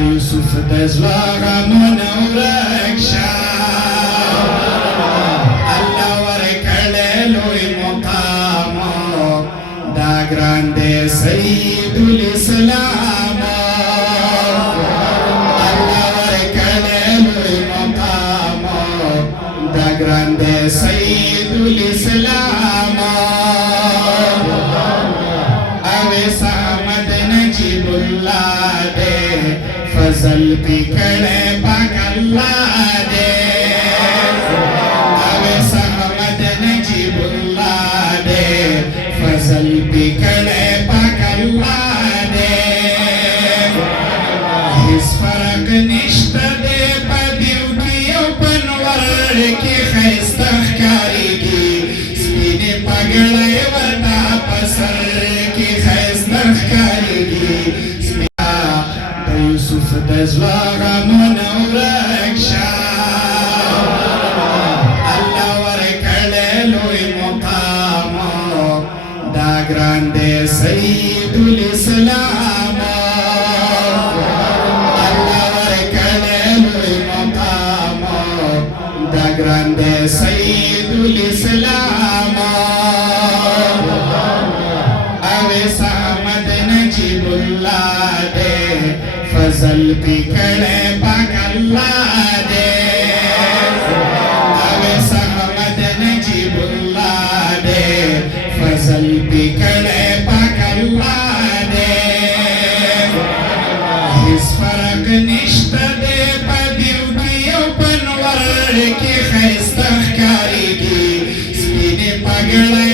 یوسف د زړه غمونه work شه الله ورکړی لوی مقام دا ګران دی سید الاسلام الله ورکړی لوی مقام دا ګران دی سید الاسلام اویس احمد نجیب الله دے فضل پی کڑے پاک اللہ دے اویس احمد نجیب اللہ دے فضل پی کڑے پاک اللہ دے اس فرق نشت دے پدیو کی اوپنور کی خیستخ کاری کی سپین پگڑے ورطا پسر کی خیستخ کاری کی یوسف د زړه غمونه ورک شه الله ورکړی لوی مقام دا ګران دی سید الاسلام الله ورکړی لوی مقام دا ګران دی سید الاسلام اویس احمد نجیب الله دے فضل پی کڑے پاک اللہ دے اویس احمد نجیب اللہ دے فضل پی کڑے پاک اللہ دے اس فرق نشت دے پدیو کی اوپنور کی خیستخ کاری کی سپین پگڑے